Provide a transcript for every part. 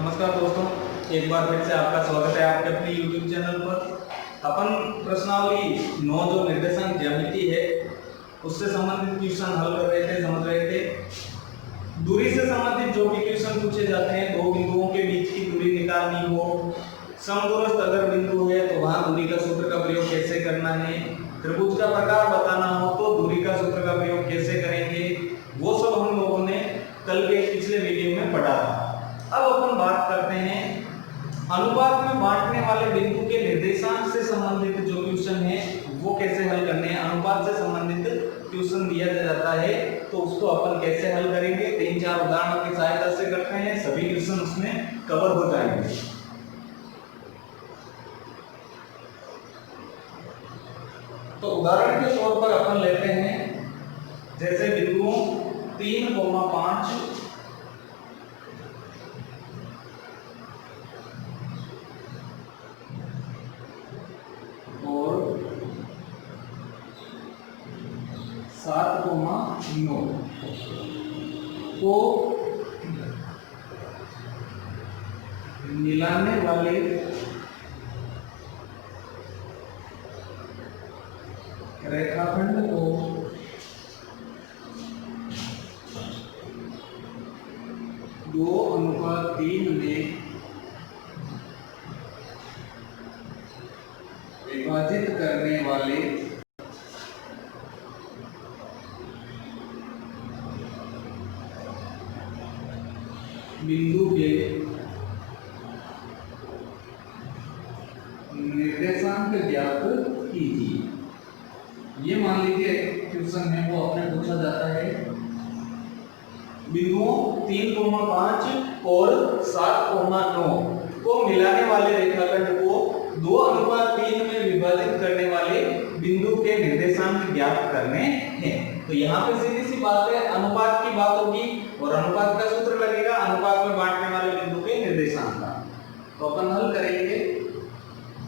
नमस्कार दोस्तों, एक बार फिर से आपका स्वागत है आपके अपने YouTube चैनल पर। अपन प्रश्नावली 9 जो निर्देशांक ज्यामिति है उससे संबंधित क्वेश्चन हल कर रहे थे, समझ रहे थे। दूरी से संबंधित जो भी क्वेश्चन पूछे जाते हैं, दो बिंदुओं के बीच की दूरी निकालनी हो, समदूरस्थ अगर बिंदु है तो वहां दूरी का सूत्र का प्रयोग कैसे करना है, त्रिभुज का प्रकार बताना हो तो दूरी का सूत्र का प्रयोग कैसे करेंगे, वो सब हम लोगों ने कल के पिछले वीडियो में पढ़ा था। अब अपन बात करते हैं अनुपात में बांटने वाले बिंदु के निर्देशांक से संबंधित जो क्वेश्चन है वो कैसे हल करने हैं। अनुपात से संबंधित क्वेश्चन दिया जाता है तो उसको अपन कैसे हल करेंगे, 3-4 उदाहरणों की सहायता से करते हैं, सभी क्वेश्चन उसमें कवर हो जाएंगे। तो उदाहरण के तौर पर अपन लेते हैं जैसे बिंदुओं 3,5 और 7,9 को मिलाने वाले रेखाखंड को दो अनुपात 3 में विभाजित करने वाले बिंदु के निर्देशांक ज्ञात कीजिए। ये मान लीजिए क्वेश्चन है वो आपने पूछा जाता है बिंदुओं 3,5 और 7,9 को मिलाने वाले रेखाखंड को 2:3 में विभाजित करने वाले बिंदु के निर्देशांक ज्ञात करने हैं। तो यहाँ पे सीधी सी बात है, अनुपात की बात होगी और अनुपात का सूत्र लगेगा अनुपात में बांटने वाले बिंदु के निर्देशांक का। तो अपन हल करेंगे।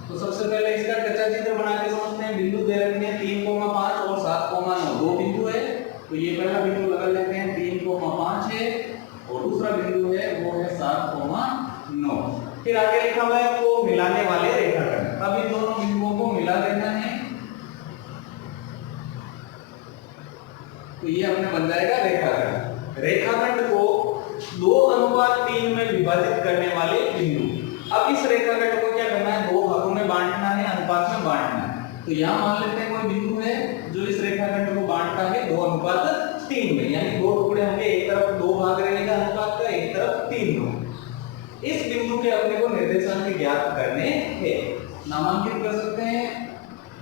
तो सबसे पहले इसका कच्चा चित्र बना के समझते हैं। बिंदु दे रखे हैं 3,5 और 7,9, दो बिंदु है। तो ये पहला बिंदु लगा लेते हैं 3,5 है और दूसरा बिंदु है वो है 7,9। फिर आगे लिखा हुआ है वो मिलाने वाले रेखाखंड। अब इन दोनों बिंदुओं को मिला देना है तो ये अपने बन जाएगा रेखाखंड। रेखाखंड को 2:3 में विभाजित करने वाले बिंदु। अब इस रेखाखंड को क्या करना है, दो भागों में बांटना है, अनुपात में बांटना है। तो यहाँ मान लेते हैं कोई बिंदु है जो इस रेखाखंड को बांटता है 2:3 में, यानी दो टुकड़े होंगे, एक तरफ 2 भाग रहेगा अनुपात का, एक तरफ 3 होंगे। इस बिंदु के अपने को निर्देशांक ज्ञात करने हैं। नामांकित कर सकते हैं,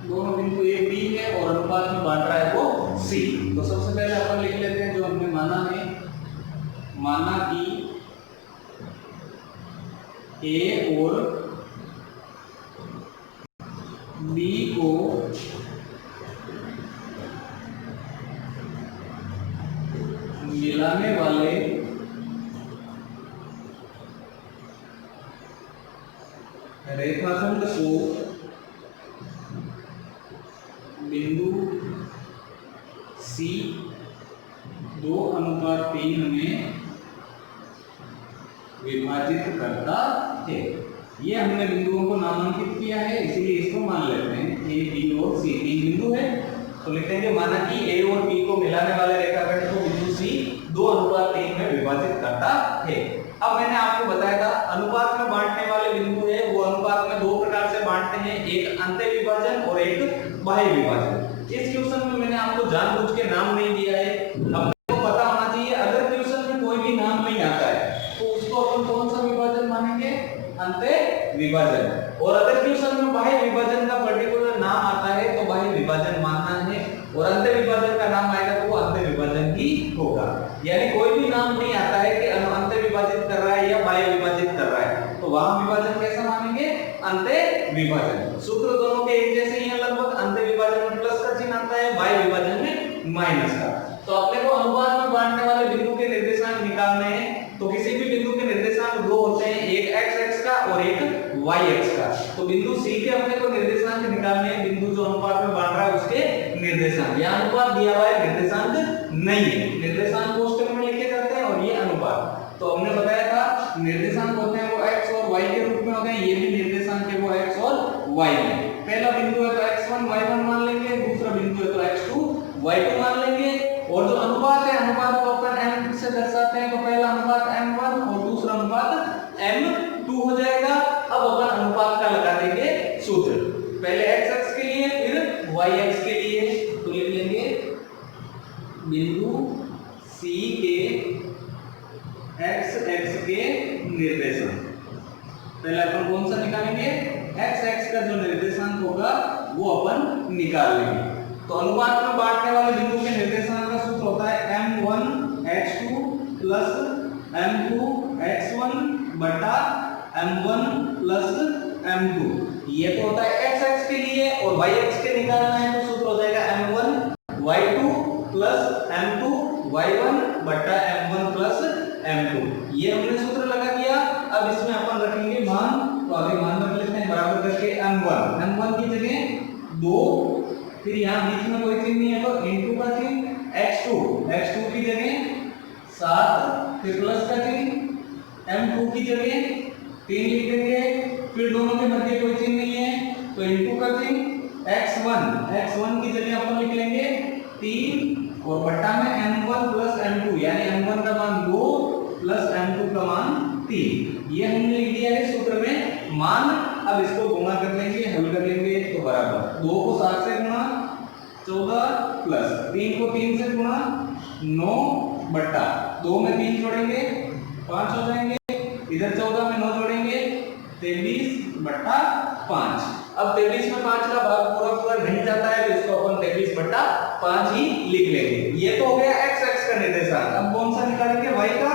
दोनों बिंदु ए बी है और अनुपात में बांट रहा है वो सी। तो सबसे पहले अपन लिख लेते हैं जो हमने माना है, माना कि ए और बी को मिलाने वाले रेखाखंड को बिंदु सी 2:3 में विभाजित करता है। ये हमने बिंदुओं को नामांकित किया है इसीलिए इसको मान लेते हैं ए बी और सी, 3 बिंदु है। तो लिखेंगे माना कि ए और बी को मिलाने वाले रेखाखंड को बिंदु सी 2:3 में विभाजित करता है। अब मैंने आपको बताया था अनुपात में बांटने वाले बिंदु है वो अनुपात में दो प्रकार से बांटते हैं, एक अंत्य विभाजन और एक बाह्य विभाजन। इस क्वेश्चन में मैंने आपको जानबूझ के नाम नहीं दिया है, आपको पता होना चाहिए। अगर क्वेश्चन में कोई भी नाम नहीं आता है तो उसको अपन कौन सा विभाजन मानेंगे, अंत्य विभाजन। और अगर क्वेश्चन में बाह्य विभाजन का पर्टिकुलर नाम आता है तो बाह्य विभाजन मानना है, और अंत्य विभाजन का नाम आएगा तो वो अंत्य विभाजन ही होगा। यानी कोई भी नाम नहीं आता है कि अंत्य विभाजित कर रहा है या बाह्य विभाजित कर रहा है तो वहां विभाजन कैसा मानेंगे, अंत्य विभाजन। सूत्र दोनों के एक जैसे ही हैं लगभग, अंत्य विभाजन में प्लस का चिन्ह आता है, बाह्य विभाजन में माइनस का। तो अपने को अनुपात में बांटने वाले बिंदु के निर्देशांक निकालने हैं। तो किसी भी बिंदु के निर्देशांक दो होते हैं, एक x का और एक y का। तो बिंदु C के अपने को निर्देशांक निकालने हैं, बिंदु जो अनुपात में बांट रहा है उसके निर्देशांक। यहाँ अनुपात दिया हुआ है, निर्देशांक नहीं है, निर्देशांक कोष्टक में लिखे जाते हैं और ये अनुपात। तो हमने बताया था निर्देशांक होते हैं y में। पहला बिंदु है तो x1 y1 मान लेंगे, दूसरा बिंदु है तो x2 y2 मान लेंगे, और जो अनुपात है अनुपात को अपन m से दर्शाते हैं, तो पहला अनुपात m1 और दूसरा अनुपात m2 हो जाएगा। अब अपन अनुपात का लगा देंगे सूत्र, पहले x के लिए फिर y के लिए, तो लिख लेंगे बिंदु C के x के निर्देशांक। पहले अपन कौन सा निकालेंगे, x का जो निर्देशांक होगा वो अपन निकाल लेंगे। तो अनुपात में बांटने वाले बिंदु के निर्देशांक का सूत्र होता है m1 x2 plus m2 x1 बटा m1 प्लस m2। ये तो होता है x के लिए, और y के निकालना है तो सूत्र हो जाएगा m1 y2 plus m2 y1 बटा m1 प्लस m2। ये हमने सूत्र लगा दिया। अब इसमें अपन रखेंगे मान, तो आगे मान रख लेते हैं बराबर करके m1 की जगह 2, फिर यहाँ बीच में कोई चिन्ह नहीं है तो इनटू का चिन्ह, x2 की जगह 7, फिर प्लस का चिन्ह, m2 की जगह 3 लिख देंगे, फिर दोनों के मध्य कोई चिन्ह नहीं है तो इनटू का चिन्ह, x1 की जगह अपन लिख लेंगे 3 और बट्टा में m1 प्लस m2, यानी m1 का मान 2 प्लस m2 का मान 3। ये हमने लिख दिया है सूत्र में मान। अब इसको गुणा कर लेंगे, हल कर लेंगे, तो बराबर 2 को 7 से गुणा 14 प्लस 3 को 3 से गुणा 9 बट्टा 2 में 3 जोड़ेंगे 5 हो जाएंगे, इधर 14 में 9 जोड़ेंगे 23 बट्टा 5। अब 23 में 5 का भाग पूरा नहीं जाता है तो इसको अपन 23 बट्टा 5 ही लिख लेंगे। ये तो हो गया x का निर्देशांक। अब कौन सा निकालेंगे, y का,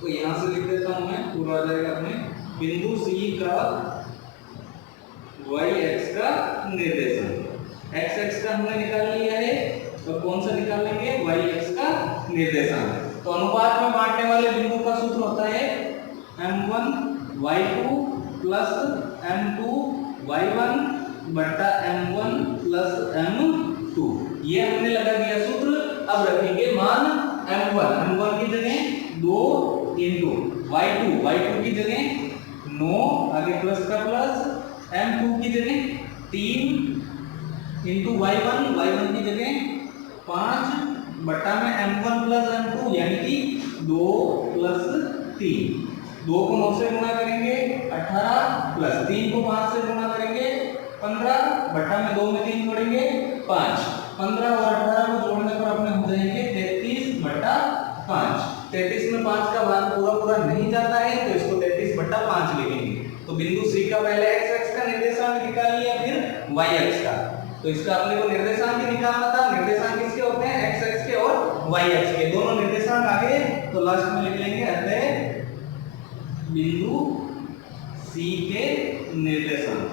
तो यहां से लिख देता हूं मैं, पूरा आ जाएगा अपने बिंदु C का y का निर्देशांक। x का हमने निकाल लिया है, तो कौन सा निकाल लेंगे, y का निर्देशांक। तो अनुपात में बांटने वाले बिंदु का सूत्र होता है m1 y2 plus m2 y1 बटा m1 प्लस m2। ये हमने लगा दिया सूत्र। अब रखेंगे मान m1 की जगह 2 इंटू y2 की जगह 9, आगे प्लस का प्लस, m2 की जगह 3 इंटू y1 की जगह 5 बटा में m1 प्लस m2 यानी कि 2 प्लस 3। 2 को 9 से गुणा करेंगे 18 प्लस 3 को 5 से गुणा करेंगे 15 बटा में 2 में 3 जोड़ेंगे 5। 15 और 18 को जोड़ने पर अपने हो जाएंगे 33 बटा 5। 33 में 5 का भाग पूरा नहीं जाता है तो इसको 33 बटा 5 लिखेंगे। तो बिंदु C का पहले x का निर्देशांक निकाल लिया, फिर y का। तो इसका अपने को निर्देशांक निकालना था। निर्देशांक किसके होते हैं, x के और y के। दोनों निर्देशांक आ गए तो लास्ट में लिख लेंगे अतः बिंदु C के निर्देशांक।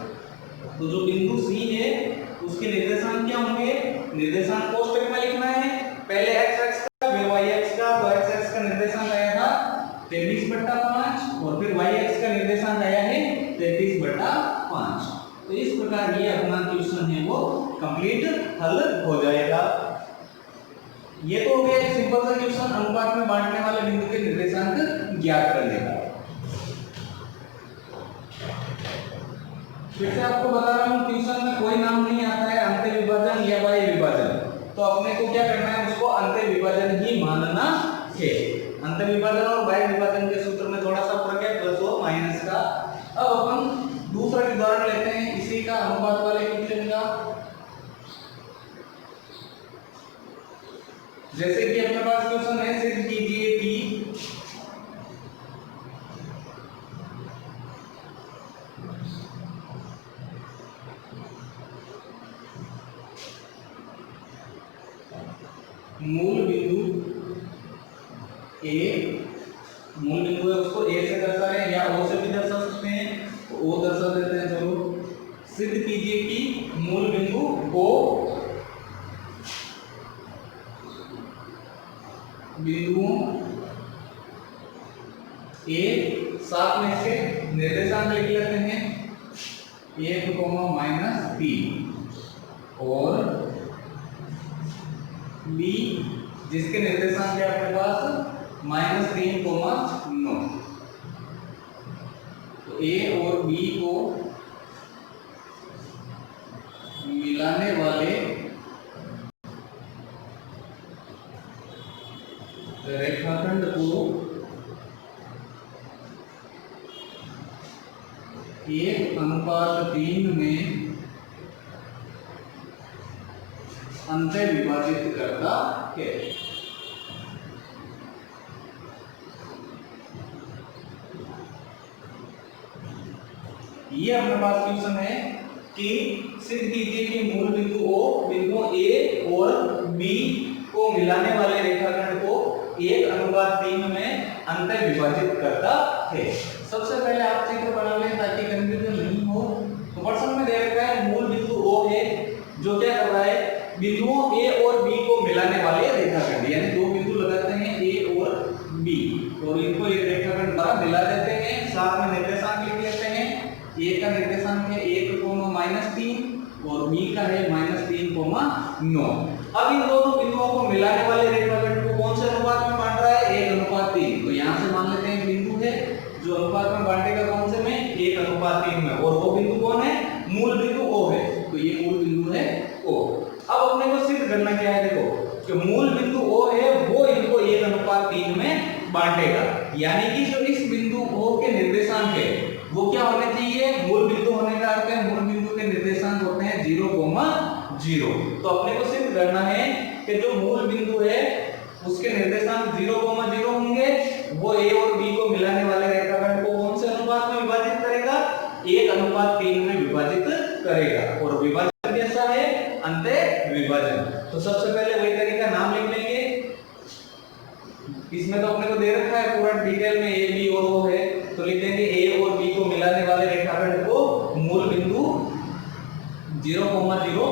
तो जो बिंदु C है उसके निर्देशांक क्या होंगे, निर्देशांक कोष्टक में लिखना है। पहले x का फिर y का। तो x का निर्देशांक आया था 23 बटा 5 और फिर y का निर्देशांक आया है 33 बटा 5। तो इस प्रकार ये अपना क्वेश्चन है वो कंप्लीट हल हो जाएगा। ये तो हो गया एक सिंपल सा क्वेश्चन, अनुपात में बांटने वाले बिंदु के निर्देशांक ज्ञात करने का। फिर से आपको बता रहा हूँ, क्वेश्चन में कोई नाम नहीं आता है अंतर विभाजन या बाह्य विभाजन, तो अपने को क्या करना है, उसको अंतर विभाजन ही मानना है। अंतर विभाजन और बाह्य विभाजन के सूत्र में थोड़ा सा फर्क है, प्लस और माइनस का। अब अपन दूसरा उदाहरण लेते हैं इसी का, अनुपात वाले क्वेश्चन का। जैसे कि अपने पास क्वेश्चन है, सिद्ध कीजिए कि मूल बिंदु है उसको A से दर्शा रहे हैं या O से भी दर्शा सकते हैं, तो O दर्शा देते हैं। चलो सिद्ध कीजिए कि मूल बिंदु O बिंदुओं A, साथ में इसके निर्देशांक लिख लेते हैं 1, और B जिसके निर्देशांक है आपके पास -3, 9। तो A और B को मिलाने वाले रेखाखंड को 1:3 में अंतर विभाजित करता है। ये अपने पास क्वेश्चन है कि सिद्ध कीजिए कि मूल बिंदु O बिंदु A और B को मिलाने वाले रेखाखंड को 1:3 में अंतर विभाजित करता है। सबसे पहले आप चित्र बना लें ताकि कंफ्यूजन नहीं हो। तो प्रश्न में दे रखा है मूल बिंदु O है जो क्या कर रहा है, बिंदुओं A और B को मिलाने वाले रेखाखंड, यानी दो बिंदु लगाते हैं A और B और इनको एक रेखाखंड द्वारा मिला देते हैं। साथ में निर्देशांक लिख लेते हैं। A का निर्देशांक है 1, और B का है -3,9। अब इन दोनों बिंदुओं को मिलाने वाले रेखाखंड को कौन से अनुपात में बांट रहा है, 1:3। तो यहाँ से मान लेते हैं बिंदु है जो अनुपात में बांटेगा कौन से में, 1:3 में, और वो बिंदु कौन है, मूल बिंदु O है। तो ये मूल बिंदु है O। अब अपने को सिद्ध करना क्या है, देखो कि मूल बिंदु O है वो इनको 1:3 में बांटेगा, यानी कि जो इस बिंदु O के निर्देशांक है वो क्या होने चाहिए, मूल बिंदु होने का अर्थ है मूल बिंदु के निर्देशांक होते हैं 0,0। तो अपने को सिद्ध करना है कि जो मूल बिंदु है उसके निर्देशांक 0,0 होंगे, वो A और B को मिलाने वाले रेखाखंड को कौन से अनुपात में विभाजित करेगा, 1:3 में विभाजित करेगा। और विभाजन कैसा है, अंतर विभाजन। तो सबसे पहले वही तरीका नाम लिख लेंगे। इसमें तो अपने को दे रखा है पूरा डिटेल में A B और O है, तो लिख देंगे A और B को मिलाने वाले रेखाखंड को मूल बिंदु 0,0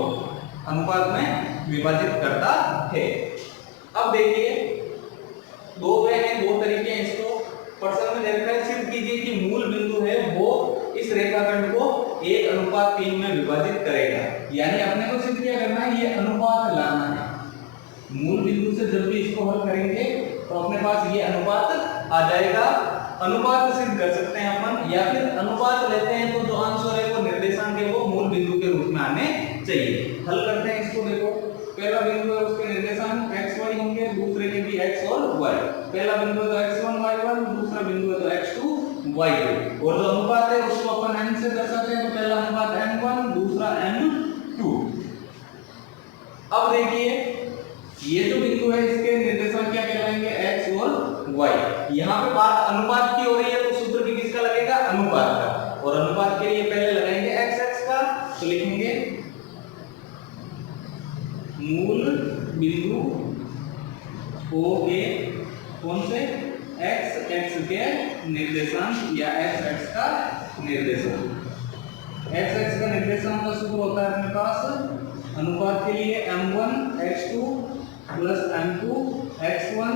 अनुपात में विभाजित करता है। अब देखिए दो वे हैं, दो तरीके हैं। इसको प्रश्न में दे रखा है सिद्ध कीजिए कि मूल बिंदु है वो इस रेखाखंड को 1:3 में विभाजित करेगा, यानी अपने को सिद्ध क्या करना है, ये अनुपात लाना है। मूल बिंदु से जब भी इसको हल करेंगे तो अपने पास ये अनुपात आ जाएगा। अनुपात सिद्ध कर सकते हैं अपन, या फिर अनुपात लेते हैं तो जो आंसर है वो निर्देशांक है वो मूल बिंदु के रूप में आने चाहिए। हल करते हैं इसको। देखो पहला बिंदु है उसके निर्देशांक xy होंगे, दूसरे के भी x और y। पहला बिंदु है तो x1 y1, दूसरा बिंदु है तो x2 y2। और जो अनुपात है उसको अपन n से दर्शाते हैं, तो पहला अनुपात m1, दूसरा m2। अब देखिए ये जो बिंदु है इसके निर्देशांक क्या कहलाएंगे, x और y। यहाँ पे बात अनुपात की हो रही है तो सूत्र भी किसका लगेगा, अनुपात का। और अनुपात के लिए पहले लगाएंगे x का, तो लिखेंगे मूल बिंदु O के कौन से, x के निर्देशांक या x का निर्देशांक। x का निर्देशांक का सूत्र होता है अपने पास अनुपात के लिए m1 x2 plus m2 x1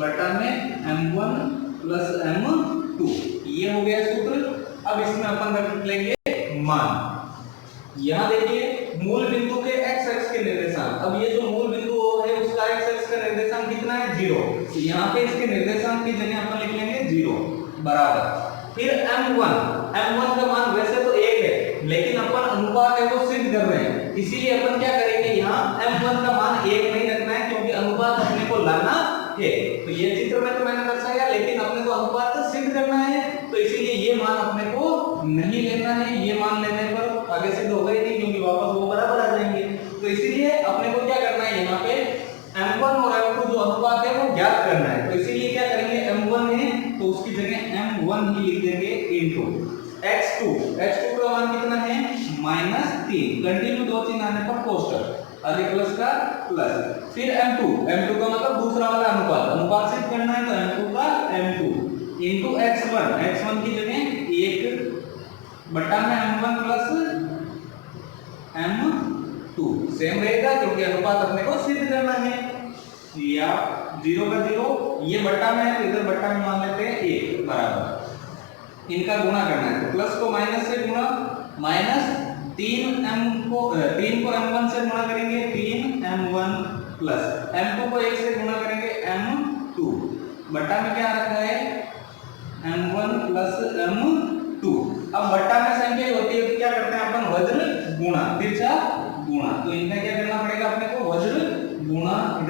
बटा में m1 प्लस m2। ये हो गया सूत्र। अब इसमें अपन रख लेंगे मान। यहाँ देखिए मूल बिंदु के x के निर्देशांक, अब ये जो मूल बिंदु है उसका x का निर्देशांक कितना है, 0। तो यहाँ पे इसके निर्देशांक की जगह अपन लिख लेंगे 0 बराबर। फिर m1 का मान वैसे तो 1 है, लेकिन अपन अनुपात है वो सिद्ध कर रहे हैं, इसीलिए अपन क्या करेंगे, यहाँ m1 का मान 1 नहीं रखना है क्योंकि अनुपात अपने को लाना है। तो ये चित्र में तो मैंने दर्शाया, लेकिन अपने को अनुपात सिद्ध करना है, तो इसीलिए ये मान अपने को नहीं लेना है। ये मान लेने पर आगे सिद्ध होगा ही नहीं क्योंकि वापस वो बराबर आ जाएंगे। तो इसीलिए अपने को क्या करना है, यहाँ पे m1 और m2 जो अनुपात है वो ज्ञात करना है। तो इसीलिए क्या करेंगे, m1 है तो उसकी जगह m1 ही लिख देंगे इनटू x2 का मान कितना है, -3। कंटिन्यू दो चिन्ह आने पर कोष्टक, आगे प्लस का प्लस। फिर m2 का मतलब दूसरा वाला अनुपात सिद्ध करना है, तो m2 का m2 इनटू x1 की जगह 1 बटा में m1 प्लस m2 सेम रहेगा क्योंकि अनुपात अपने को सिद्ध करना है। या 0 का 0, ये बटा में है तो इधर बटा में मान लेते हैं 1 बराबर। इनका गुणा करना है तो प्लस को माइनस से गुणा, -3 को m1 से गुणा करेंगे 3m1 प्लस m2 को 1 से गुणा करेंगे m2 बटा में क्या रखा है m1 प्लस m2। अब बटा में संख्या होती है तो क्या करते हैं अपन, वज्र गुणा, तिरछा गुणा।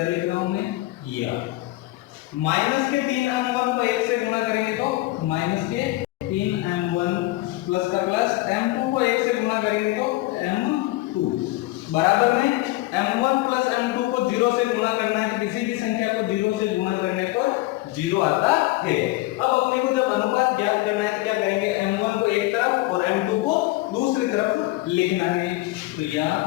इधर लिख रहा हूं मैं ये माइनस के 3m1 को 1 से गुणा करेंगे तो माइनस के 3m1 प्लस का प्लस m2 को 1 से गुणा करेंगे तो m2 बराबर में m1 प्लस m2 को 0 से गुणा करना है तो किसी भी संख्या को 0 से गुणा करने पर 0 आता है। अब अपने को जब अनुपात ज्ञात करना है तो क्या करेंगे, m1 को एक तरफ और m2 को दूसरी तरफ लिखना है। तो यहाँ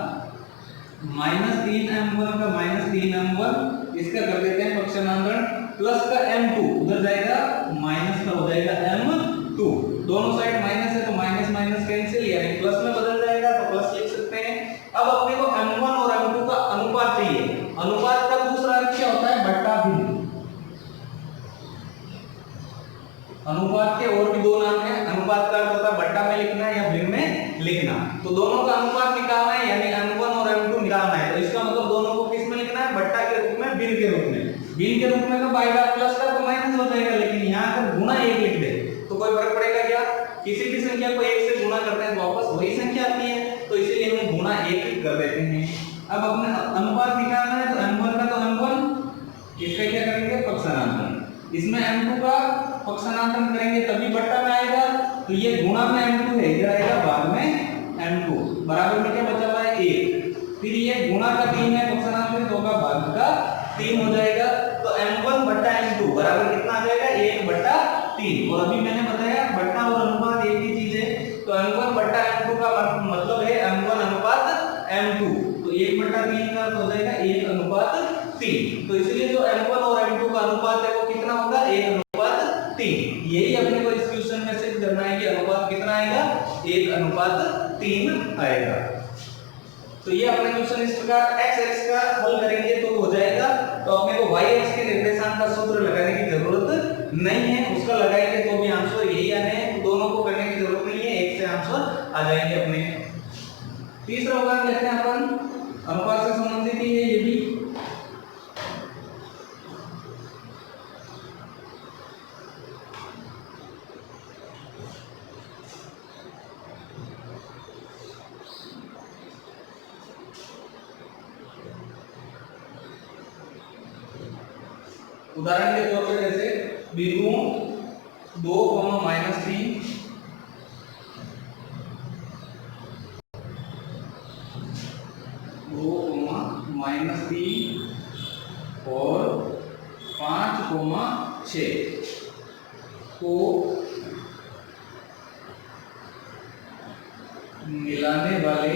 -3m1 का -3m1 इसका कर देते हैं पक्षांतरण प्लस का m2 उधर जाएगा माइनस का हो जाएगा m2, दोनों साइड माइनस है तो माइनस माइनस कैंसिल यानी प्लस में बदल जाएगा तो प्लस लिख सकते हैं। अब अपने को m1 और m2 का अनुपात चाहिए। अनुपात का दूसरा अर्थ क्या होता है, बट्टा भिन्न। अनुपात के और भी दो नाम हैं, अनुपात का अर्थ होता है बट्टा में लिखना या भिन्न में लिखना। तो दोनों का अनुपात निकालना है यानी m1 और m2 निकालना है तो इसका मतलब दोनों को किस में लिखना है, बट्टा के रूप में, भिन्न के रूप में। भिन्न के रूप में कब आएगा, प्लस का तो माइनस हो जाएगा, लेकिन यहाँ अगर गुणा 1 लिख दे तो कोई फर्क पड़ेगा क्या, किसी भी संख्या को 1 से गुणा करते हैं तो वापस वही संख्या आती है तो इसीलिए हम गुणा 1 कर देते हैं। अब अपने अनुपात निकालना है तो m1 का तो m1 इसका क्या करेंगे, पक्षांतरण, इसमें m2 का पक्षांतरण करेंगे तभी बट्टा में आएगा तो ये गुणा में m2 है, इधर आएगा भाग में m2 बराबर में क्या बचा हुआ है 1, फिर ये गुणा का 3 है पक्षांतरण 2 का भाग का 3 हो जाएगा तो m1 बट्टा m2 बराबर कितना आ जाएगा 1 बट्टा 3। और अभी मैंने बताया बट्टा और अनुपात एक ही चीज है तो m1 बट्टा m2 का मतलब है m1 अनुपात m2 तो 1 बट्टा 3 का हो जाएगा 1 अनुपात 3। तो इसलिए जो m1 और m2 का अनुपात है वो कितना होगा 1 अनुपात 3। यही अपने को इस क्वेश्चन में सिद्ध करना है कि अनुपात कितना आएगा 1 अनुपात 3 आएगा। तो ये अपने क्वेश्चन इस प्रकार x का हल करेंगे तो हो जाएगा। तो अपने को y के निर्देशांक का सूत्र लगाने की जरूरत नहीं है, उसका लगाएंगे तो भी आंसर यही आने हैं, दोनों को करने की जरूरत नहीं है, एक से आंसर आ जाएंगे अपने। तीसरा उदाहरण लेते हैं अपन, अनुपात से संबंधित ही है ये भी। उदाहरण के तौर पर जैसे बिंदुओं 2, -3 -3 और 5, 6 को मिलाने वाले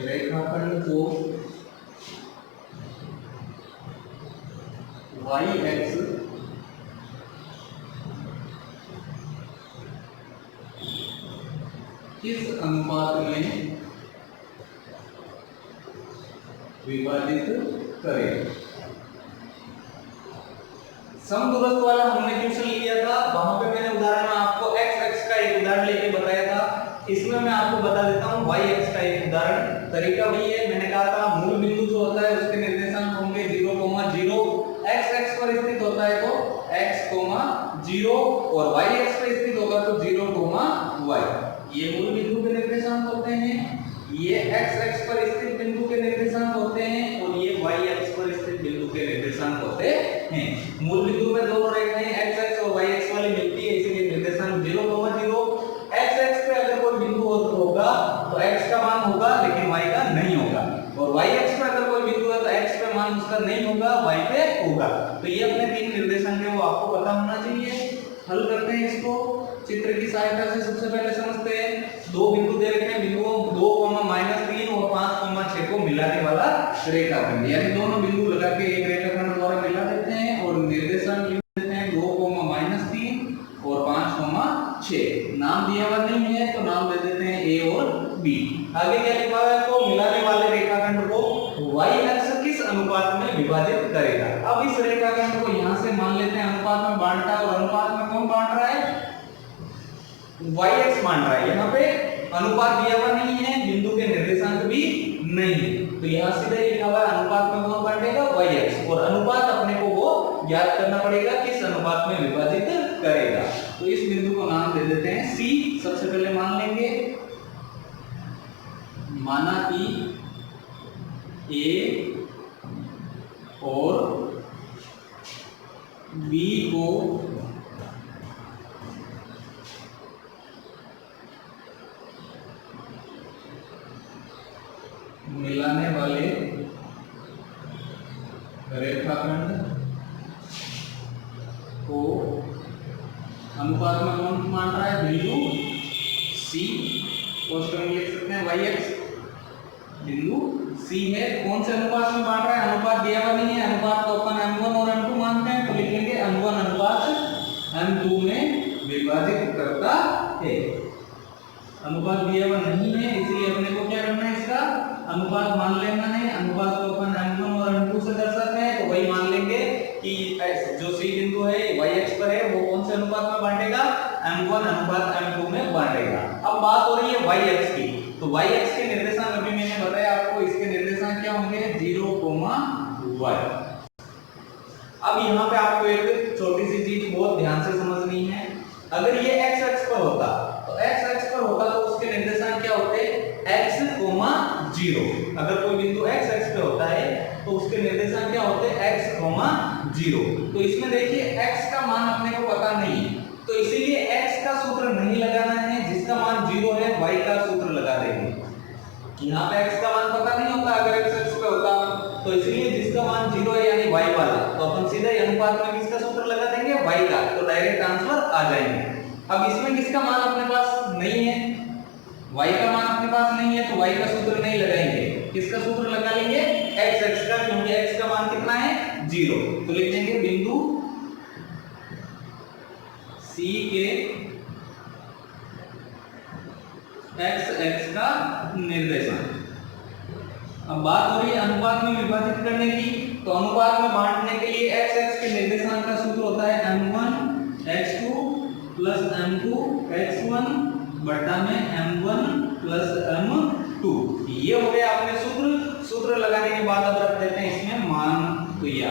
रेखाखंड को y-x किस अनुपात में विभाजित करें। समदूरस्थ वाला हमने क्वेश्चन लिया था, वहां पे मैंने उदाहरण में आपको x का एक उदाहरण लेके बताया था, इसमें मैं आपको बता देता हूं y-x का एक उदाहरण। तरीका वही है, मैंने कहा था मूल बिंदु जो होता है उसके निर्देशांक होंगे 0, 0 x पर स्थित होता है तो x, 0 और y पर स्थित होगा तो 0, y। ये मूल बिंदु के निर्देशांक होते हैं, ये x पर स्थित बिंदु के निर्देशांक होते हैं और ये y पर स्थित बिंदु के निर्देशांक होते हैं। मूल बिंदु में दोनों रेखाएं x और y वाली मिलती है, इसीलिए निर्देशांक 0, 0। x पे अगर कोई बिंदु होगा तो x का मान होगा लेकिन y का नहीं होगा, और y पे अगर कोई बिंदु है तो x पे मान उसका नहीं होगा, y पे होगा। तो ये अपने 3 निर्देशांक है वो आपको पता होना चाहिए। हल करते हैं इसको चित्र की सहायता से। सबसे पहले समझते हैं, दो बिंदु दे रखे हैं, बिंदुओं 2, -3 और 5, 6 को मिलाने वाला रेखाखंड, यानी दोनों बिंदु लगा के एक रेखाखंड द्वारा मिला देते हैं और निर्देशांक लिख देते हैं 2, -3 और 5, 6। नाम दिया हुआ नहीं है तो नाम दे देते हैं a और b। आगे क्या लिखा है, तो मिलाने वाले रेखाखंड को y अक्ष किस अनुपात में विभाजित करेगा। अब इस रेखाखंड को यहां से मान लेते हैं अनुपात में बांटा, और अनुपात में कौन बांट रहा है, y बांट रहा है। यहाँ पे अनुपात दिया हुआ नहीं है, बिंदु के निर्देशांक भी नहीं है, तो यहाँ सीधे लिखा हुआ है अनुपात में कौन बांटेगा, y, और अनुपात अपने को वो ज्ञात करना पड़ेगा किस अनुपात में विभाजित करेगा। तो इस बिंदु को नाम दे देते हैं c। सबसे पहले मान लेंगे माना कि ए और बी को मिलाने वाले रेखाखंड को अनुपात में कौन मान रहा है, बिंदु सी, लिख सकते हैं वाई एक्स, बिंदु सी है, कौन से अनुपात में बांट रहा है, अनुपात दिया हुआ नहीं है, अनुपात को अपन m1 और m2 मानते हैं, तो लिख लेंगे m1 अनुपात m2 में विभाजित करता है। अनुपात दिया हुआ नहीं है, इसलिए अपने को क्या करना है, इसका अनुपात मान लेना है। अनुपात को अपन m1 और m2 से दर्शाते हैं, तो वही मान लेंगे कि जो सी बिंदु है y अक्ष पर है वो कौन से अनुपात में बांटेगा, m1 अनुपात m2 में बांटेगा। अब बात हो रही है y अक्ष की, तो y अक्ष के निर्देशांक अभी मैंने बताया आपको, इसके निर्देशांक क्या होंगे, 0, y। अब यहाँ पे आपको एक छोटी सी चीज बहुत ध्यान से समझनी है, अगर ये x अक्ष पर होता, तो x अक्ष पर होता तो उसके निर्देशांक क्या होते, x, 0। अगर कोई बिंदु x अक्ष पे होता है तो उसके निर्देशांक क्या होते हैं, x, 0। तो इसमें देखिए x का मान अपने को पता नहीं है, तो इसीलिए x का सूत्र नहीं लगाना है, जिसका मान 0 है y का सूत्र लगा देंगे। यहाँ पे x का मान पता नहीं होता अगर x अक्ष पे होता, तो इसलिए जिसका मान 0 है यानी y वाला, तो अपन सीधे अनुपात में किसका सूत्र लगा देंगे, y का, तो डायरेक्ट आंसर आ जाएंगे। अब इसमें किसका मान अपने पास नहीं है, y का मान अपने पास नहीं है, तो y का सूत्र नहीं लगाएंगे, किसका सूत्र लगा लेंगे, x अक्ष का, क्योंकि x का मान कितना है, 0। तो लिख देंगे बिंदु C के x अक्ष का निर्देशांक। अब बात हो रही है अनुपात में विभाजित करने की, तो अनुपात में बांटने के लिए x अक्ष के निर्देशांक का सूत्र होता है m1 x2 plus m2 x1 बटा में m1 प्लस m2। ये हो गया अपने सूत्र लगाने के बाद अब रख देते हैं इसमें मान, तो या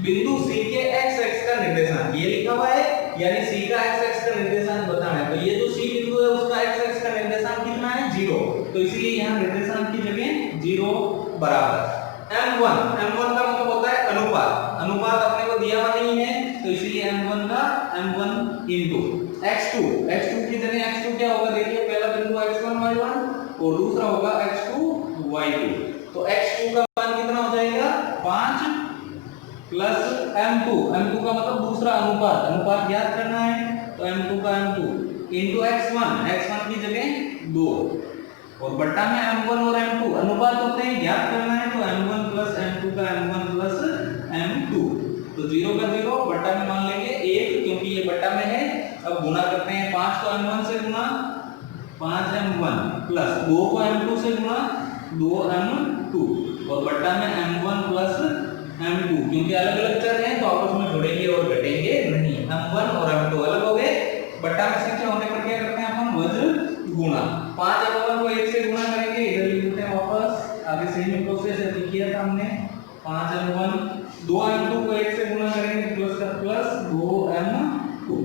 बिंदु C के x अक्ष का निर्देशांक ये लिखा हुआ है, यानी C का x अक्ष का निर्देशांक बताना है, तो ये जो C बिंदु है उसका x अक्ष का निर्देशांक कितना है, 0, तो इसीलिए यहाँ निर्देशांक की जगह 0 बराबर m1 का मतलब होता है अनुपात, अनुपात अपने को दिया हुआ नहीं है, तो इसीलिए m1 का m1 इनटू x2 की जगह x2 क्या होगा, देखिए पहला बिंदु x1 y1 और दूसरा होगा x2 y2, तो x2 का मान कितना हो जाएगा, 5 प्लस m2 का मतलब दूसरा अनुपात याद करना है, तो m2 का m2 इनटू x1 की जगह 2 और बट्टा में m1 और m2 अनुपात होते हैं, याद करना है, तो m1 प्लस m2 का m1 प्लस m2, तो 0 का 0 बट्टा में मान लेंगे 1, क्योंकि ये बट्टा में है। अब गुणा करते हैं, 5 को m1 से गुणा 5m1 प्लस 2 को m2 से गुणा 2m2 और बट्टा में m1 प्लस m2, क्योंकि अलग अलग चर हैं तो आपस में जुड़ेंगे और घटेंगे नहीं, m1 और m2 अलग हो गए, बट्टा में संख्या होने पर क्या करते हैं अपन, वज्र गुणा, 5m1 को 1 से गुणा करेंगे, इधर लिख देते हैं वापस, आगे सेम प्रोसेस है किया था हमने, 5m1 2m2 को 1 से गुणा करेंगे, प्लस का प्लस 2m2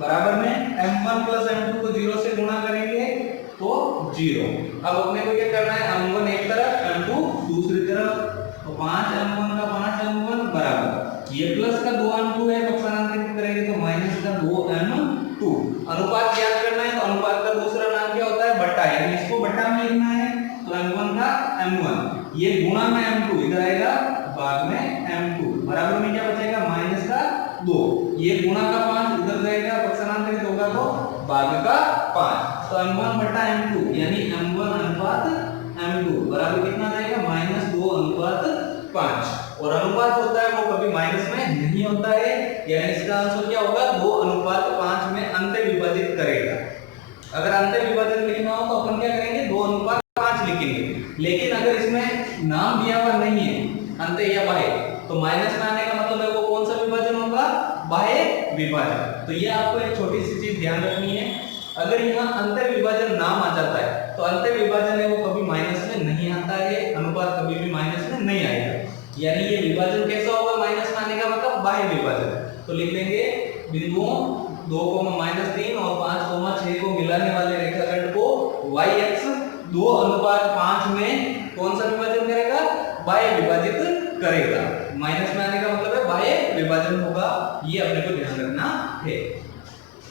बराबर में m1 प्लस m2 को 0 से गुणा करेंगे तो 0। अब अपने को क्या करना है, m1 एक तरफ m2 दूसरी तरफ, तो 5m1 का 5m1 बराबर ये प्लस का 2m2 है, तो स्थानांतरित करेंगे तो माइनस का 2m2। अनुपात याद करना है, तो अनुपात का दूसरा नाम क्या होता है, बट्टा, यानी इसको बट्टा में लिखना है, तो m1 का m1 ये गुणा में m2 इधर आएगा, भाग में m2 बराबर में क्या बचेगा, माइनस का 2, ये गुणा का 5 इधर जाएगा, स्थानांतरित होगा तो भाग का 5, तो m1 बटा m2 यानी m1 अनुपात m2 बराबर कितना जाएगा, -2 अनुपात 5, और अनुपात होता है वो कभी माइनस में नहीं होता है, यानी इसका आंसर क्या होगा, 2 अनुपात 5 में अंत विभाजित करेगा। अगर अंत विभाजन लिखना हो तो अपन क्या करेंगे, 2 अनुपात 5 लिखेंगे, लेकिन अगर इसमें नाम दिया हुआ नहीं है अंत या बाह्य, तो माइनस में आने का मतलब है वो कौन सा विभाजन होगा, बाह्य विभाजन। तो ये आपको एक छोटी सी चीज ध्यान रखनी है, अगर यहाँ अंतर विभाजन नाम आ जाता है तो अंतर विभाजन है वो कभी माइनस में नहीं आता है, अनुपात कभी भी माइनस में नहीं आएगा, यानी ये विभाजन कैसा होगा, माइनस में आने का मतलब बाह्य विभाजन। तो लिख देंगे बिंदुओं 2, -3 और 5, 6 को मिलाने वाले रेखाखंड को y अक्ष 2:5 में कौन सा विभाजन करेगा? बाह्य विभाजित करेगा। माइनस में आने का मतलब है बाह्य विभाजन होगा, ये अपने को ध्यान रखना है।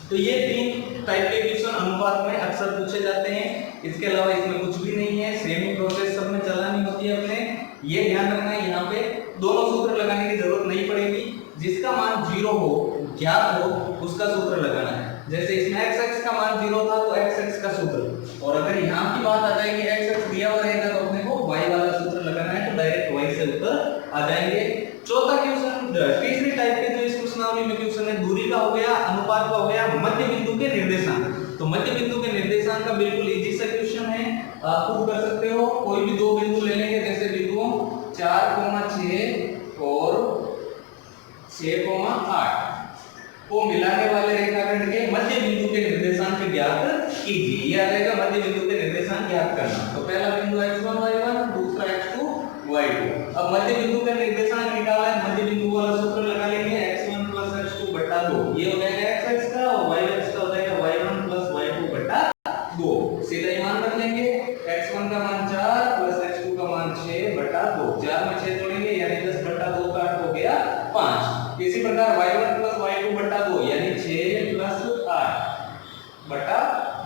तो ये 3 टाइप के क्वेश्चन अनुपात में अक्सर पूछे जाते हैं। इसके अलावा इसमें कुछ भी नहीं है, सेम ही प्रोसेस सब में चलानी होती है अपने। ये ध्यान रखना है, यहाँ पे दोनों सूत्र लगाने की जरूरत नहीं पड़ेगी। जिसका मान 0 हो, ज्ञात हो, उसका सूत्र लगाना है। जैसे इसमें x का मान 0 था तो x का सूत्र, और अगर यहाँ की बात आ जाएगी x दिया हुआ रहेगा तो अपने को y वाला सूत्र लगाना है, तो डायरेक्ट y से उत्तर आ जाएंगे। चौथा क्वेश्चन, तीसरी टाइप के जो इस प्रश्नावली में क्वेश्चन है, दूरी का हो गया, अनुपात का हो गया, मध्य बिंदु के निर्देशांक। तो मध्य बिंदु के निर्देशांक का बिल्कुल इजी सा क्वेश्चन है, आप खुद कर सकते हो। कोई भी दो बिंदु ले लेंगे, जैसे बिंदुओं 4,6 और 6,8 को मिलाने वाले रेखाखंड के मध्य बिंदु के निर्देशांक ज्ञात कीजिए। ये आ जाएगा मध्य बिंदु के निर्देशांक ज्ञात करना। तो पहला बिंदु x1 y1, दूसरा x2 y2। अब मध्य बिंदु का निर्देशांक निकालना है, मध्य बिंदु वाला सूत्र लगा लेंगे, x1 + x2 बटा 2। ये हो जाएगा x का, और y का हो जाएगा y1 + y2 बटा 2। सीधा ही मान रख लेंगे, x1 का मान 4 + x2 का मान 6 बटा 2। 4 में 6 जोड़ेंगे यानी 10 बटा 2 का 8 हो गया 5। इसी प्रकार y1 + y2 बटा 2 यानी 6 + 8 बटा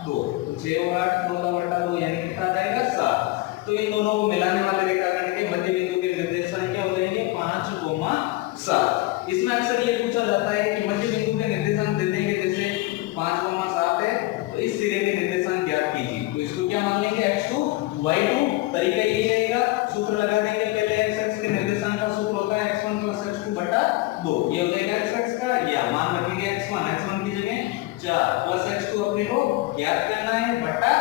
2। तो 6 और 8 2 का बटा 2 यानी कितना आ जाएगा 7। तो इन दोनों को मिलाने वाले रेखाखंड के मध्य बिंदु के निर्देशांक क्या हो जाएंगे? 5, 7। इसमें अक्सर ये पूछा जाता है कि मध्य बिंदु के निर्देशांक दे देंगे, जैसे 5, 7 है, तो इस सिरे के निर्देशांक ज्ञात कीजिए। तो इसको क्या मान लेंगे? x2 y2। तरीका यही रहेगा, सूत्र लगा देंगे। पहले x के निर्देशांक का सूत्र होता है x1 + x2 बटा 2। ये हो जाएगा x का, या मान रखेंगे x1 की जगह 4 + x2 अपने को ज्ञात करना है बटा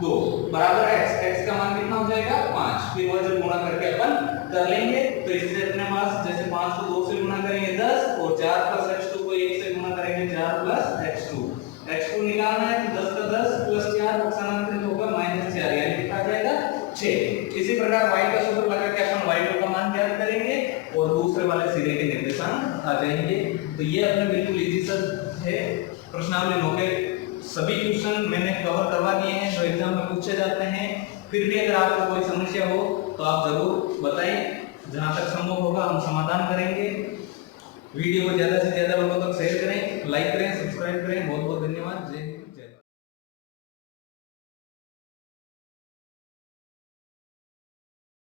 2 बराबर x का मान कितना हो जाएगा? 5। फिर वह जब गुणा करके अपन कर लेंगे, तो इससे अपने पास जैसे 5 को 2 से गुणा करेंगे 10, और 4 + x2 को 1 से गुणा करेंगे 4 + x2 निकालना है, तो 10 का 10 + 4 पक्षांतरित होगा -4 यानी कितना आ जाएगा 6। इसी प्रकार y का सूत्र लगा के अपन y2 का मान ज्ञात करेंगे, और दूसरे वाले सिरे के निर्देशांक आ जाएंगे। तो ये अपने बिल्कुल इजी सा है। प्रश्नावली के सभी क्वेश्चन मैंने कवर करवा दिए हैं जो एग्जाम में पूछे जाते हैं। फिर भी अगर आपको कोई समस्या हो तो आप जरूर बताएं, जहां तक संभव होगा हम समाधान करेंगे। वीडियो को ज्यादा से ज्यादा लोगों तक शेयर करें, लाइक करें, सब्सक्राइब करें। बहुत बहुत धन्यवाद। जय हिंद।